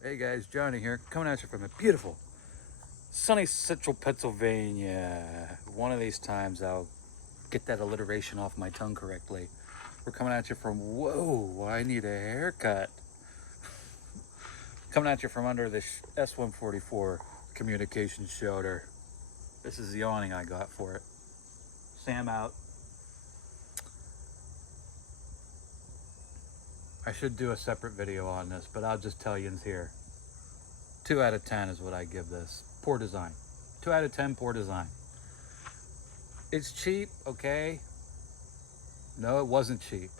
Hey guys, Johnny here, coming at you from a beautiful, sunny central Pennsylvania. One of these times I'll get that alliteration off my tongue correctly. We're coming at you from, whoa, I need a haircut. Coming at you from under the S-144 communication shelter. This is the awning I got for it. Sam out. I should do a separate video on this, but I'll just tell you here. 2 out of 10 is what I give this. Poor design. 2 out of 10, poor design. It's cheap, okay? No, it wasn't cheap.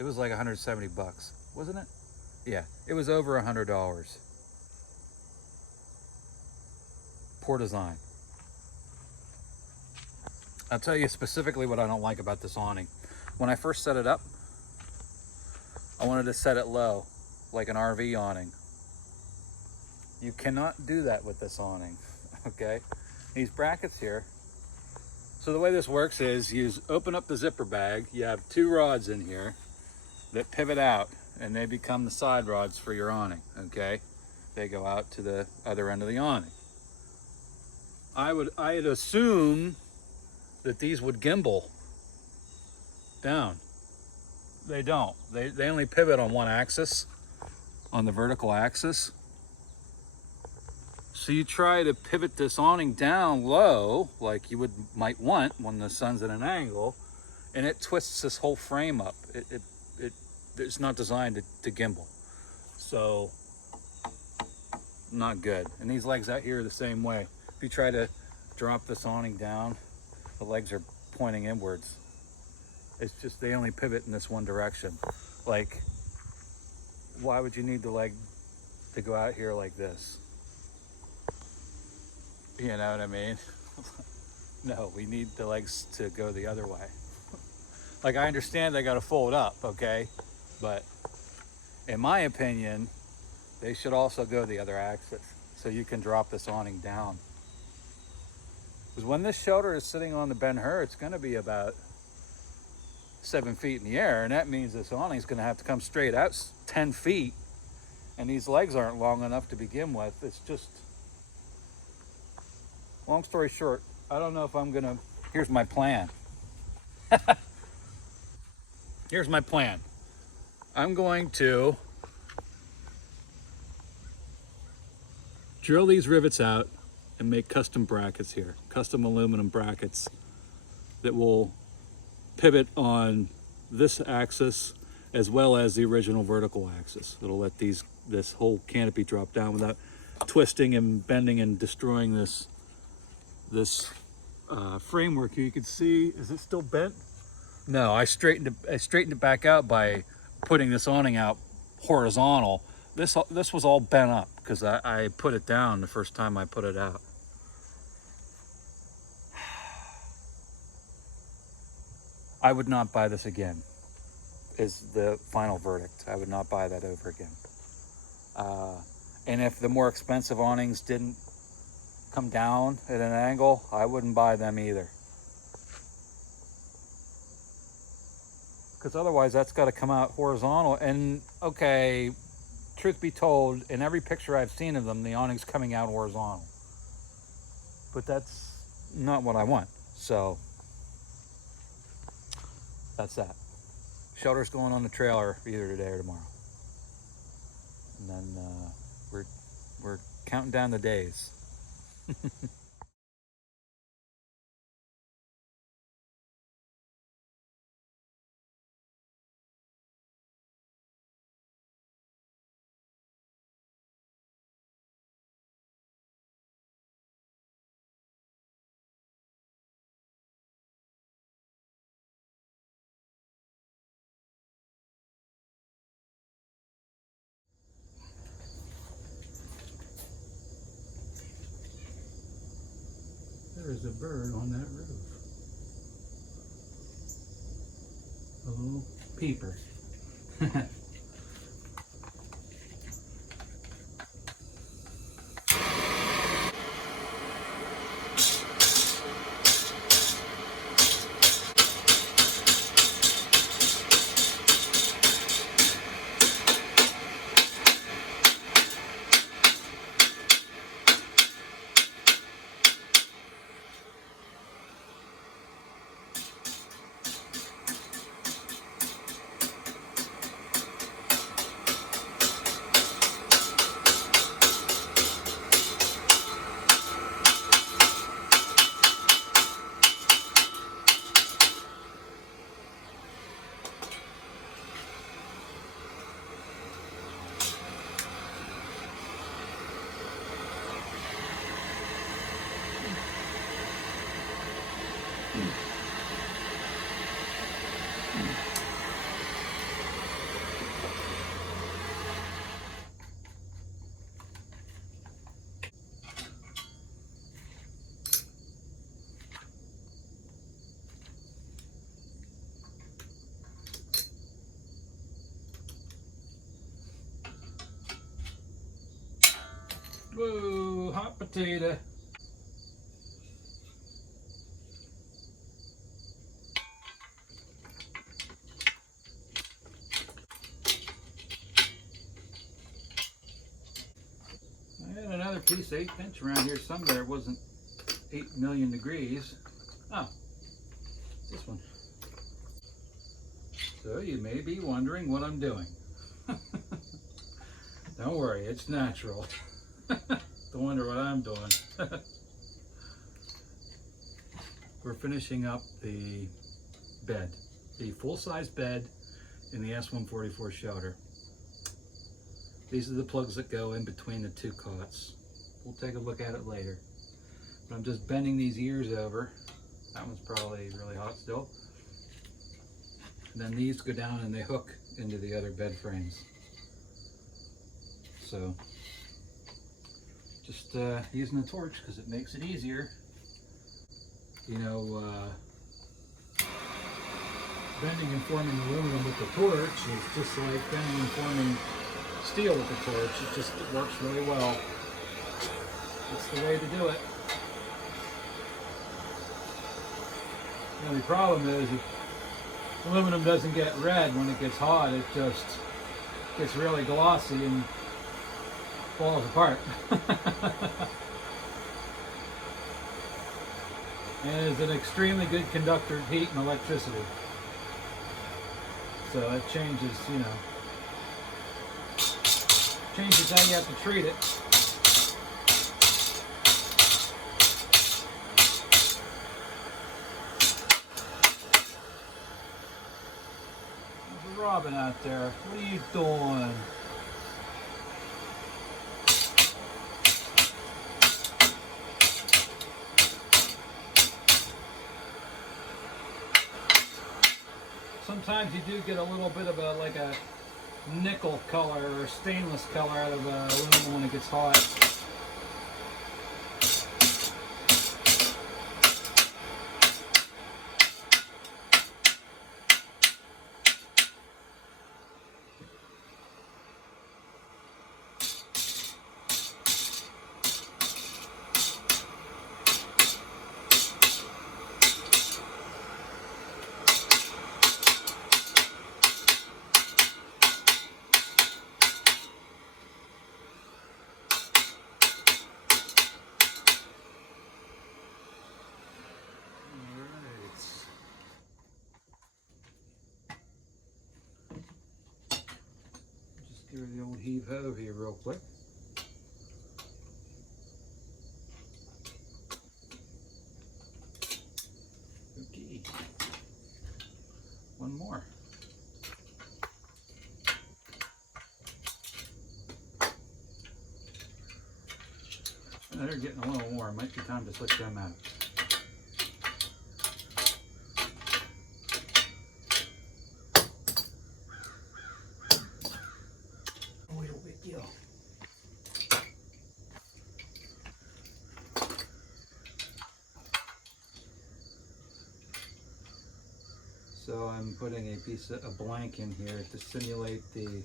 It was like 170 bucks, wasn't it? Yeah, it was over $100. Poor design. I'll tell you specifically what I don't like about this awning. When I first set it up, I wanted to set it low, like an RV awning. You cannot do that with this awning, okay? These brackets here. So the way this works is you open up the zipper bag, you have 2 rods in here that pivot out and they become the side rods for your awning, okay? They go out to the other end of the awning. I'd assume that these would gimbal down. They don't. They only pivot on one axis, on the vertical axis. So you try to pivot this awning down low, like you might want when the sun's at an angle, and it twists this whole frame up. It's not designed to gimbal. So, not good. And these legs out here are the same way. If you try to drop this awning down, the legs are pointing inwards. It's just, they only pivot in this one direction. Like, why would you need the leg to go out here like this? You know what I mean? No, we need the legs to go the other way. Like, I understand they got to fold up, okay? But in my opinion, they should also go the other axis so you can drop this awning down. Because when this shelter is sitting on the Ben-Hur, it's going to be about 7 feet in the air, and that means this awning is going to have to come straight out 10 feet, and these legs aren't long enough to begin with. It's just, long story short, I don't know if I'm going to, here's my plan. Here's my plan. I'm going to drill these rivets out and make custom brackets here, custom aluminum brackets that will pivot on this axis as well as the original vertical axis. It'll let this whole canopy drop down without twisting and bending and destroying this framework. You can see, is it still bent? No, I straightened it back out by putting this awning out horizontal. This was all bent up because I put it down the first time I put it out. I would not buy this again, is the final verdict. I would not buy that over again. And if the more expensive awnings didn't come down at an angle, I wouldn't buy them either. Because otherwise that's got to come out horizontal. And okay, truth be told, in every picture I've seen of them, the awning's coming out horizontal. But that's not what I want. So that's that. Shelter's going on the trailer either today or tomorrow. And then we're counting down the days. There is a bird on that roof. A little peeper. Whoa, hot potato. I had another piece of 8" around here somewhere. It wasn't 8 million degrees. Oh, it's this one. So you may be wondering what I'm doing. Don't worry, it's natural. Don't wonder what I'm doing. We're finishing up the bed, the full-size bed in the S144 shelter. These are the plugs that go in between the two cots. We'll take a look at it later. But I'm just bending these ears over. That one's probably really hot still. And then these go down and they hook into the other bed frames. So just using the torch because it makes it easier. You know, bending and forming aluminum with the torch is just like bending and forming steel with the torch. It works really well. It's the way to do it. The only problem is if aluminum doesn't get red when it gets hot, it just gets really glossy and falls apart. And is an extremely good conductor of heat and electricity. So it changes, you know, changes how you have to treat it. There's a robin out there. What are you doing? Sometimes you do get a little bit of like a nickel color or stainless color out of aluminum when it gets hot. Give her the old heave-ho here real quick. Okay. One more. They're getting a little warm. Might be time to switch them out. So I'm putting a blank in here to simulate the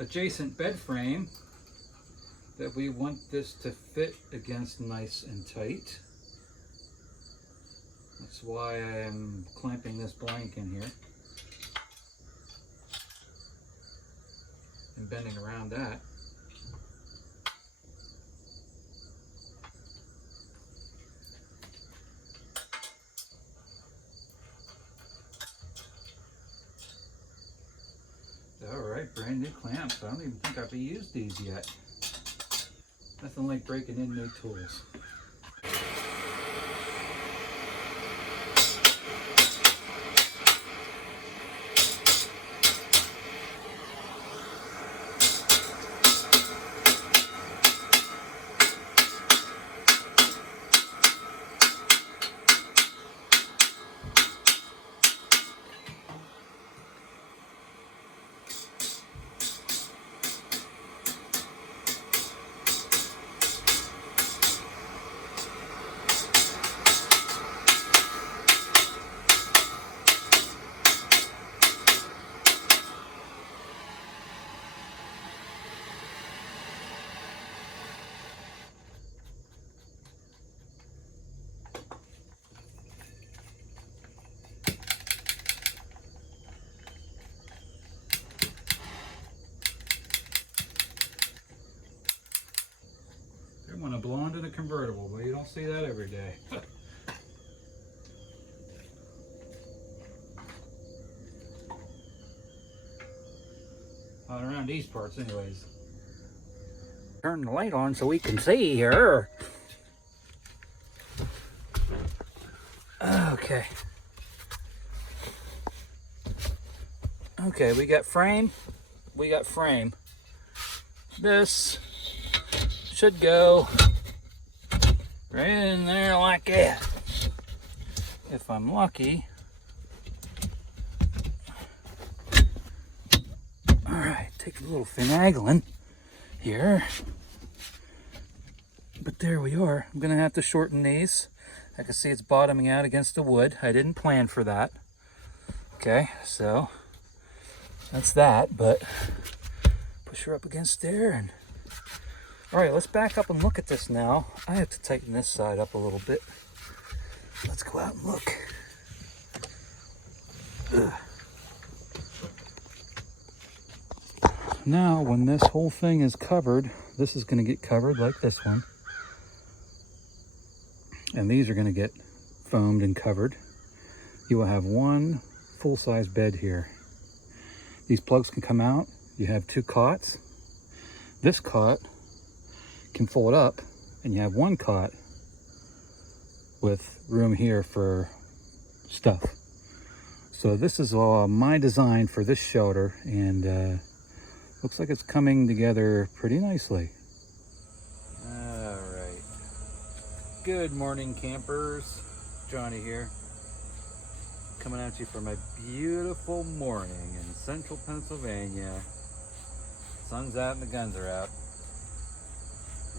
adjacent bed frame that we want this to fit against nice and tight. That's why I am clamping this blank in here and bending around that. Alright, brand new clamps. I don't even think I've used these yet. Nothing like breaking in new tools. blonde in a convertible, but you don't see that every day. Not around these parts anyways. Turn the light on so we can see here. Okay. Okay, we got frame. We got frame. This should go right in there like that. If I'm lucky. All right, take a little finagling here. But there we are. I'm gonna have to shorten these. I can see it's bottoming out against the wood. I didn't plan for that. Okay, so that's that, but push her up against there. And all right, let's back up and look at this now. I have to tighten this side up a little bit. Let's go out and look. Ugh. Now, when this whole thing is covered, this is going to get covered like this one. And these are going to get foamed and covered. You will have one full-size bed here. These plugs can come out. You have two cots. This cot can fold up, and you have one cot with room here for stuff. So this is all my design for this shelter, and looks like it's coming together pretty nicely. All right. Good morning, campers. Johnny here. Coming at you from a beautiful morning in central Pennsylvania. Sun's out and the guns are out.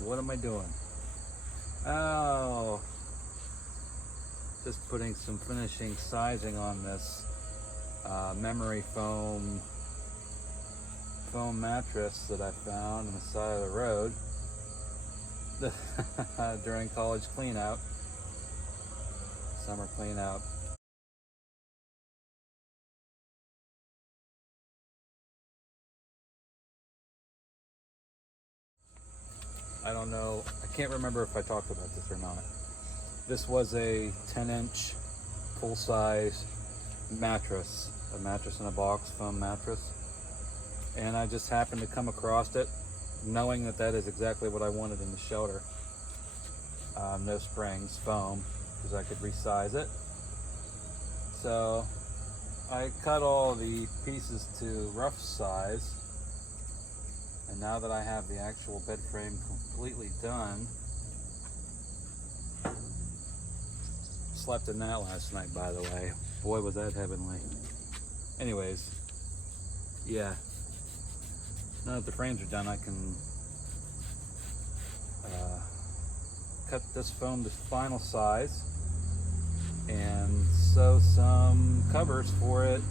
What am I doing? Oh, just putting some finishing sizing on this memory foam mattress that I found on the side of the road during college clean out, summer clean out. I don't know, I can't remember if I talked about this or not. This was a 10-inch full-size mattress, a mattress in a box, foam mattress. And I just happened to come across it, knowing that that is exactly what I wanted in the shelter. No springs, foam, because I could resize it. So I cut all the pieces to rough size. And now that I have the actual bed frame completely done, slept in that last night, by the way. Boy, was that heavenly. Anyways, yeah. Now that the frames are done, I can cut this foam to final size and sew some covers for it.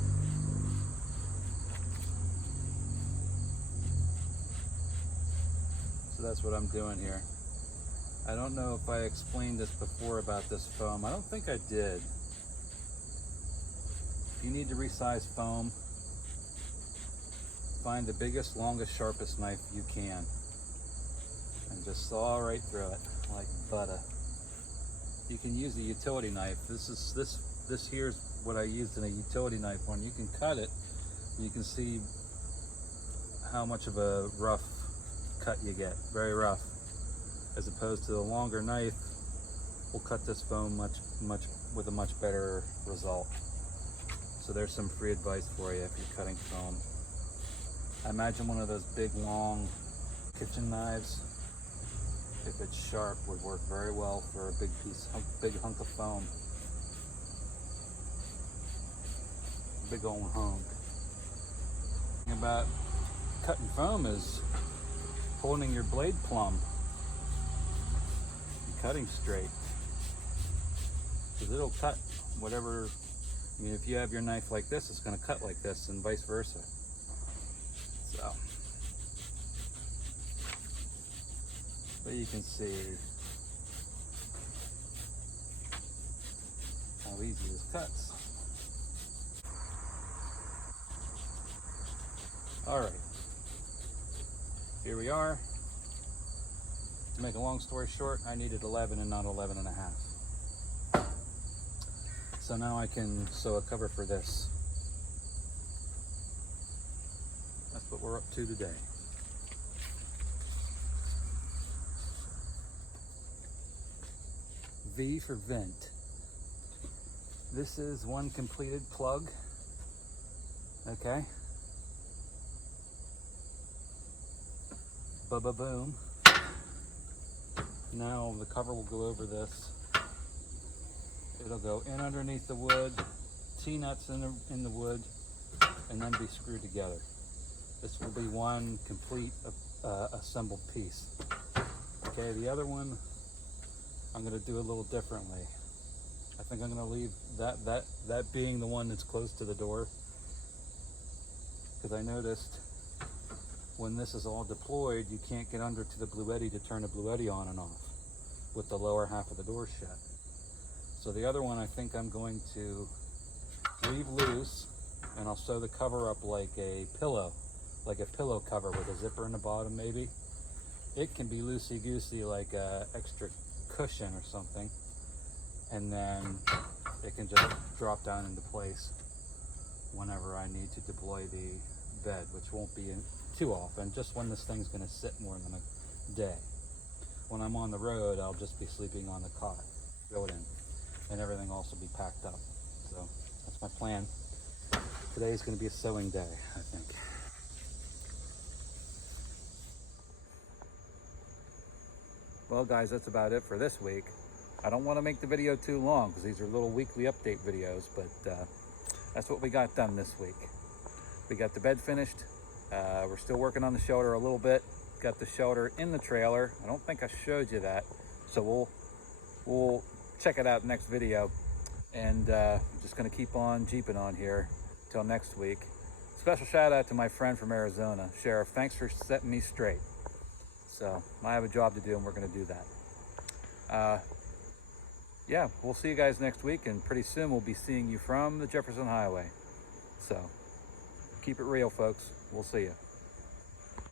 So that's what I'm doing here. I don't know if I explained this before about this foam. I don't think I did. If you need to resize foam, find the biggest, longest, sharpest knife you can and just saw right through it like butter. You can use a utility knife. This here's what I used in a utility knife one. You can cut it and you can see how much of a rough cut you get, very rough, as opposed to the longer knife will cut this foam much with a much better result. So there's some free advice for you if you're cutting foam. I imagine one of those big long kitchen knives, if it's sharp, would work very well for a big hunk of foam. Big old hunk. The thing about cutting foam is holding your blade plumb and cutting straight, because it'll cut whatever. I mean, if you have your knife like this, it's going to cut like this, and vice versa. So, but you can see how easy this cuts. All right, here we are. To make a long story short, I needed 11 and not 11 and a half. So now I can sew a cover for this. That's what we're up to today. V for vent. This is one completed plug. Okay. Ba-ba-boom. Now the cover will go over this. It'll go in underneath the wood, T-nuts in the wood, and then be screwed together. This will be one complete assembled piece. Okay, the other one I'm going to do a little differently. I think I'm going to leave that being the one that's close to the door, because I noticed when this is all deployed, you can't get under to the Bluetti to turn the Bluetti on and off with the lower half of the door shut. So the other one I think I'm going to leave loose, and I'll sew the cover up like a pillow cover with a zipper in the bottom maybe. It can be loosey-goosey like a extra cushion or something, and then it can just drop down into place whenever I need to deploy the bed, which won't be too often, just when this thing's going to sit more than a day. When I'm on the road, I'll just be sleeping on the cot, throw it in, and everything else will be packed up. So that's my plan. Today's going to be a sewing day, I think. Well guys, that's about it for this week. I don't want to make the video too long because these are little weekly update videos, but that's what we got done this week. We got the bed finished. We're still working on the shoulder a little bit. Got the shoulder in the trailer. I don't think I showed you that, so we'll check it out next video. And just gonna keep on jeeping on here till next week. Special shout out to my friend from Arizona, Sheriff. Thanks for setting me straight. So I have a job to do, and we're gonna do that. Yeah, we'll see you guys next week, and pretty soon we'll be seeing you from the Jefferson Highway. So keep it real, folks. We'll see you.